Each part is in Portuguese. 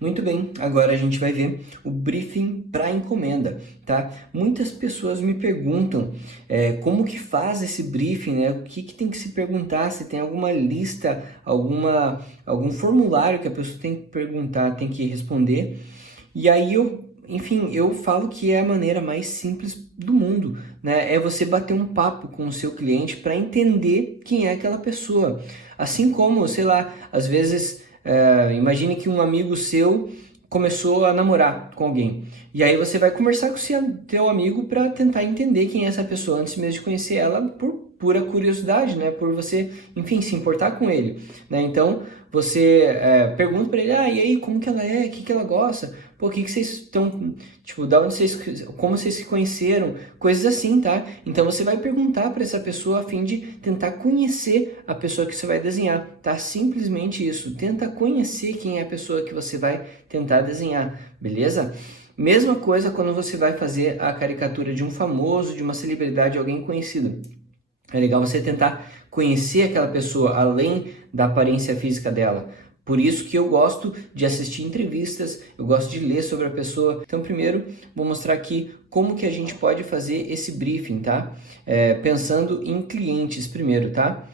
Muito bem, agora a gente vai ver o briefing para encomenda, tá? Muitas pessoas me perguntam como que faz esse briefing, né? O que tem que se perguntar, se tem alguma lista, algum formulário que a pessoa tem que perguntar, tem que responder. E aí enfim, eu falo que é a maneira mais simples do mundo, né? É você bater um papo com o seu cliente para entender quem é aquela pessoa. Assim como, sei lá, às vezes, imagine que um amigo seu começou a namorar com alguém. E aí você vai conversar com o teu amigo para tentar entender quem é essa pessoa antes mesmo de conhecer ela por pura curiosidade, né? Por você, enfim, se importar com ele, né? Então, você pergunta para ele, e aí, como que ela é? O que que ela gosta? Pô, o que que vocês estão, tipo, como vocês se conheceram? Coisas assim, tá? Então você vai perguntar para essa pessoa a fim de tentar conhecer a pessoa que você vai desenhar, tá? Simplesmente isso, tenta conhecer quem é a pessoa que você vai tentar desenhar, beleza? Mesma coisa quando você vai fazer a caricatura de um famoso, de uma celebridade, alguém conhecido. É legal você tentar conhecer aquela pessoa além da aparência física dela. Por isso que eu gosto de assistir entrevistas, eu gosto de ler sobre a pessoa. Então, primeiro, vou mostrar aqui como que a gente pode fazer esse briefing, tá? Pensando em clientes primeiro, tá?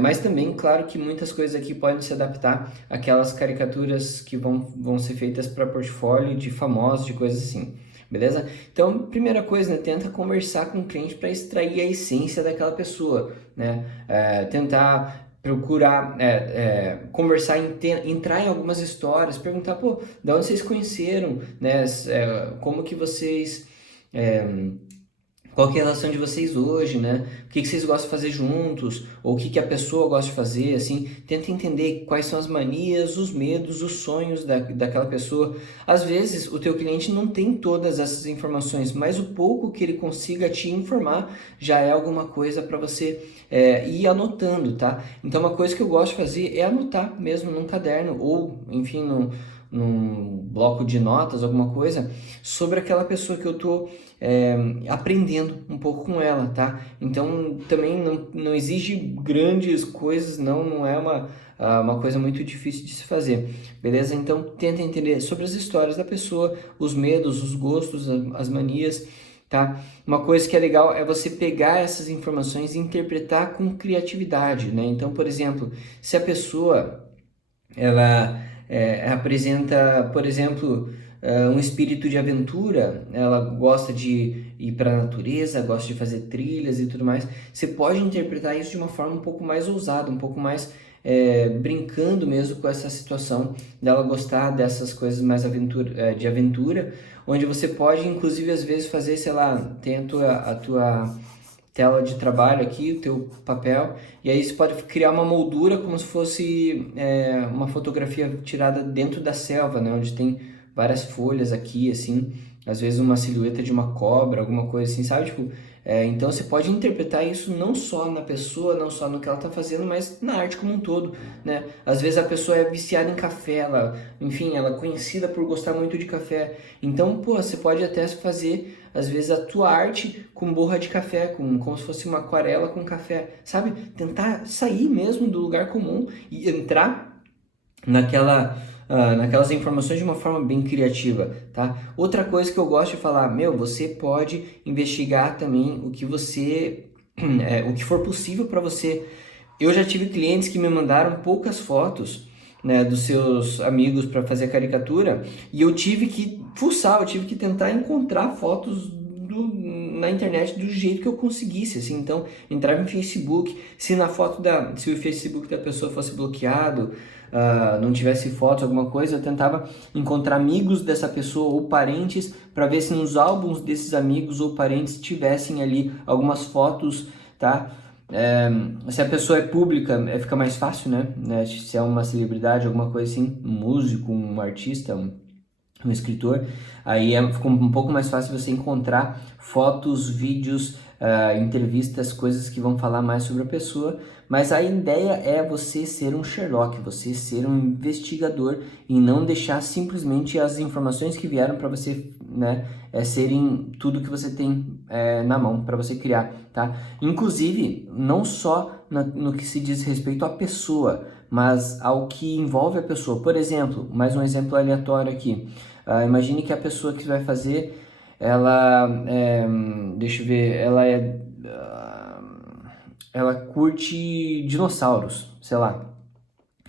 Mas também, claro que muitas coisas aqui podem se adaptar àquelas caricaturas que vão ser feitas para portfólio de famosos, de coisas assim. Beleza? Então, primeira coisa, né, tenta conversar com o cliente para extrair a essência daquela pessoa, né? Tentar procurar conversar, entrar em algumas histórias, perguntar, pô, da onde vocês conheceram, né? Como que vocês qual que é a relação de vocês hoje, né? O que vocês gostam de fazer juntos, ou o que a pessoa gosta de fazer, assim, tenta entender quais são as manias, os medos, os sonhos daquela pessoa. Às vezes, o teu cliente não tem todas essas informações, mas o pouco que ele consiga te informar já é alguma coisa para você ir anotando, tá? Então, uma coisa que eu gosto de fazer é anotar mesmo num caderno, ou, enfim, num bloco de notas, alguma coisa, sobre aquela pessoa que eu tô aprendendo um pouco com ela, tá? Então também não exige grandes coisas, não é uma coisa muito difícil de se fazer, beleza? Então tenta entender sobre as histórias da pessoa, os medos, os gostos, as manias, tá? Uma coisa que é legal é você pegar essas informações e interpretar com criatividade, né? Então, por exemplo, se a pessoa ela apresenta, por exemplo, um espírito de aventura, ela gosta de ir para a natureza, gosta de fazer trilhas e tudo mais. Você pode interpretar isso de uma forma um pouco mais ousada, um pouco mais brincando mesmo com essa situação dela gostar dessas coisas mais de aventura, onde você pode, inclusive, às vezes fazer, sei lá, tem a tua tela de trabalho aqui, o teu papel, e aí você pode criar uma moldura como se fosse uma fotografia tirada dentro da selva, né, onde tem várias folhas aqui, assim, às vezes uma silhueta de uma cobra, alguma coisa assim, sabe? Tipo, então você pode interpretar isso não só na pessoa, não só no que ela está fazendo, mas na arte como um todo, né? Às vezes a pessoa é viciada em café, enfim, ela é conhecida por gostar muito de café, então, pô, você pode até fazer às vezes a tua arte com borra de café, como se fosse uma aquarela com café, sabe? Tentar sair mesmo do lugar comum e entrar naquelas informações de uma forma bem criativa, tá? Outra coisa que eu gosto de falar, você pode investigar também o que for possível para você. Eu já tive clientes que me mandaram poucas fotos, né, dos seus amigos para fazer a caricatura e eu tive que fuçar, eu tive que tentar encontrar fotos na internet do jeito que eu conseguisse, assim. Então entrava no Facebook, se o Facebook da pessoa fosse bloqueado, não tivesse fotos, alguma coisa, eu tentava encontrar amigos dessa pessoa ou parentes para ver se nos álbuns desses amigos ou parentes tivessem ali algumas fotos, tá? Se a pessoa é pública, fica mais fácil, né? Se é uma celebridade, alguma coisa assim, um músico, um artista, um escritor, aí ficou um pouco mais fácil você encontrar fotos, vídeos, entrevistas, coisas que vão falar mais sobre a pessoa, mas a ideia é você ser um Sherlock, você ser um investigador e não deixar simplesmente as informações que vieram para você, né, serem tudo que você tem na mão para você criar, tá? Inclusive, não só no que se diz respeito à pessoa, mas ao que envolve a pessoa. Por exemplo, mais um exemplo aleatório aqui. Imagine que a pessoa que vai fazer, deixa eu ver, ela curte dinossauros, sei lá.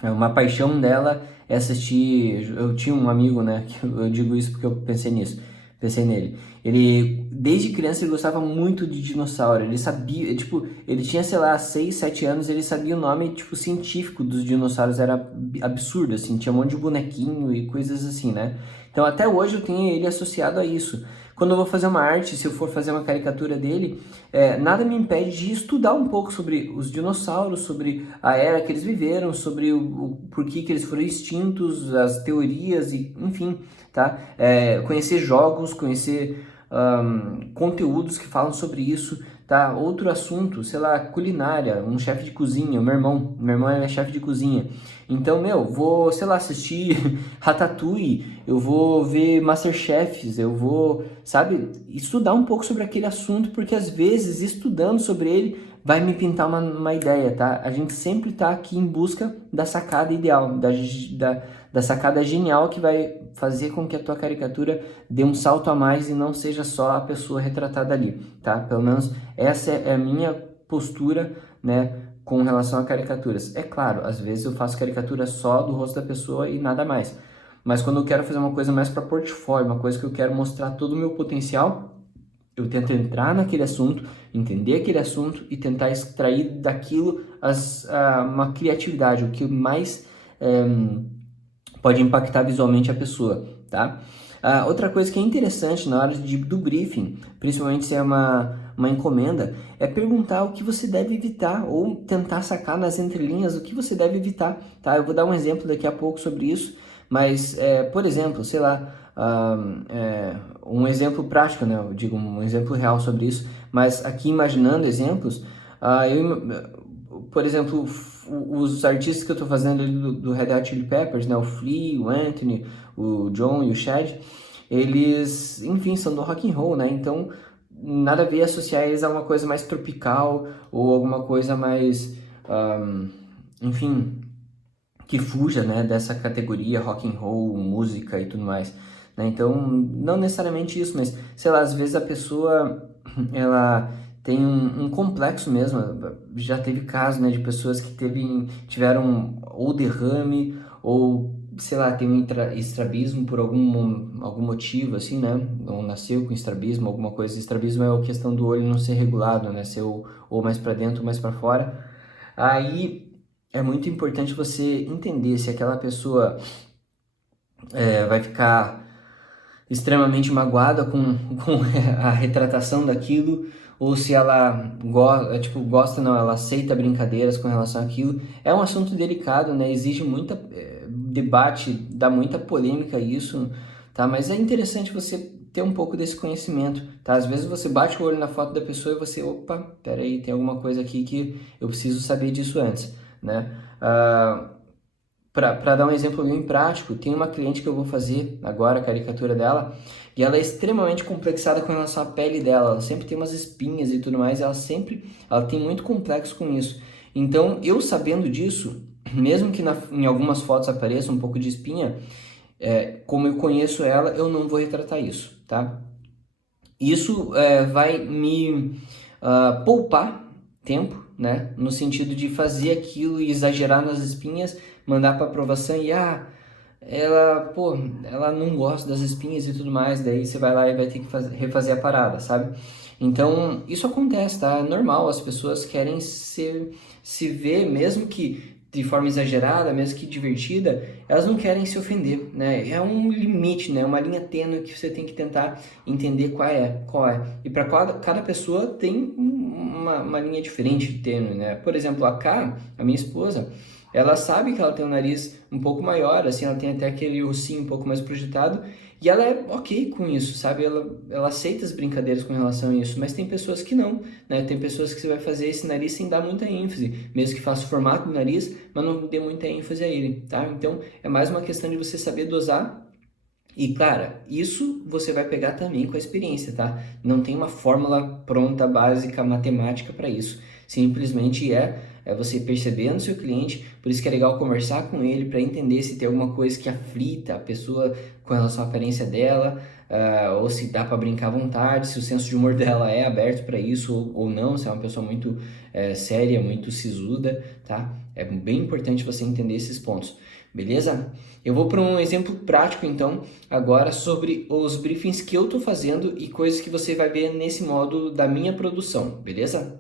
Uma paixão dela é assistir. Eu tinha um amigo, né? Que eu digo isso porque eu pensei nisso. Pensei nele. Ele, desde criança, ele gostava muito de dinossauro. Ele sabia, tipo, ele tinha, sei lá, 6, 7 anos, ele sabia o nome, tipo, científico dos dinossauros. Era absurdo, assim. Tinha um monte de bonequinho e coisas assim, né? Então, até hoje eu tenho ele associado a isso. Quando eu vou fazer uma arte, se eu for fazer uma caricatura dele, nada me impede de estudar um pouco sobre os dinossauros, sobre a era que eles viveram, sobre o porquê que eles foram extintos, as teorias, e enfim, tá? Conhecer jogos, conhecer conteúdos que falam sobre isso, tá? Outro assunto, sei lá, culinária, um chefe de cozinha, meu irmão é chefe de cozinha. Então, vou, sei lá, assistir Ratatouille, eu vou ver MasterChefs, eu vou, sabe, estudar um pouco sobre aquele assunto, porque às vezes, estudando sobre ele, vai me pintar uma ideia, tá? A gente sempre tá aqui em busca da sacada ideal, da sacada genial que vai fazer com que a tua caricatura dê um salto a mais e não seja só a pessoa retratada ali, tá? Pelo menos essa é a minha postura, né, com relação a caricaturas. É claro, às vezes eu faço caricatura só do rosto da pessoa e nada mais. Mas quando eu quero fazer uma coisa mais para portfólio, uma coisa que eu quero mostrar todo o meu potencial, eu tento entrar naquele assunto, entender aquele assunto e tentar extrair daquilo uma criatividade, o que mais pode impactar visualmente a pessoa, tá? Outra coisa que é interessante na hora do briefing, principalmente se é uma encomenda, é perguntar o que você deve evitar ou tentar sacar nas entrelinhas o que você deve evitar, tá? Eu vou dar um exemplo daqui a pouco sobre isso, mas, por exemplo, sei lá, um exemplo prático, né? Eu digo um exemplo real sobre isso, mas aqui imaginando exemplos, por exemplo, os artistas que eu estou fazendo ali do Red Hot Chili Peppers, né? O Flea, o Anthony, o John e o Chad, eles, enfim, são do rock and roll, né? Então, nada a ver associar eles a uma coisa mais tropical ou alguma coisa mais, enfim, que fuja, né, dessa categoria rock and roll, música e tudo mais, né? Então, não necessariamente isso, mas, sei lá, às vezes a pessoa, ela tem um complexo mesmo. Já teve casos, né, de pessoas que tiveram ou derrame ou, sei lá, tem um estrabismo por algum motivo, assim, né? Ou nasceu com estrabismo, alguma coisa. Estrabismo é a questão do olho não ser regulado, né? Ser ou mais para dentro ou mais para fora. Aí é muito importante você entender se aquela pessoa vai ficar extremamente magoada com a retratação daquilo, ou se ela gosta, não, ela aceita brincadeiras com relação àquilo. É um assunto delicado, né? Exige muita debate, dá muita polêmica isso, tá? Mas é interessante você ter um pouco desse conhecimento, tá? Às vezes você bate o olho na foto da pessoa e você, opa, peraí, tem alguma coisa aqui que eu preciso saber disso antes, né? Para dar um exemplo bem prático, tem uma cliente que eu vou fazer agora, a caricatura dela, e ela é extremamente complexada com relação à pele dela. Ela sempre tem umas espinhas e tudo mais, ela tem muito complexo com isso. Então, eu sabendo disso, mesmo que em algumas fotos apareça um pouco de espinha, como eu conheço ela, eu não vou retratar isso, tá? Isso vai me poupar tempo, né? No sentido de fazer aquilo e exagerar nas espinhas, mandar para aprovação e ela não gosta das espinhas e tudo mais, daí você vai lá e vai ter que refazer a parada, sabe? Então, isso acontece, tá? É normal, as pessoas querem se ver, mesmo que de forma exagerada, mesmo que divertida, elas não querem se ofender, né? É um limite, né? Uma linha tênue que você tem que tentar entender qual é. E para cada pessoa tem uma linha diferente de tênue, né? Por exemplo, a minha esposa, ela sabe que ela tem um nariz um pouco maior, assim, ela tem até aquele ossinho um pouco mais projetado, e ela é ok com isso, sabe? Ela aceita as brincadeiras com relação a isso, mas tem pessoas que não, né? Tem pessoas que você vai fazer esse nariz sem dar muita ênfase, mesmo que faça o formato do nariz, mas não dê muita ênfase a ele, tá? Então, é mais uma questão de você saber dosar. E, cara, isso você vai pegar também com a experiência, tá? Não tem uma fórmula pronta, básica, matemática para isso. Simplesmente é você percebendo seu cliente, por isso que é legal conversar com ele para entender se tem alguma coisa que aflita a pessoa com relação à aparência dela, ou se dá para brincar à vontade, se o senso de humor dela é aberto para isso ou não, se é uma pessoa muito séria, muito sisuda, tá? É bem importante você entender esses pontos, beleza? Eu vou para um exemplo prático então, agora sobre os briefings que eu estou fazendo e coisas que você vai ver nesse módulo da minha produção, beleza?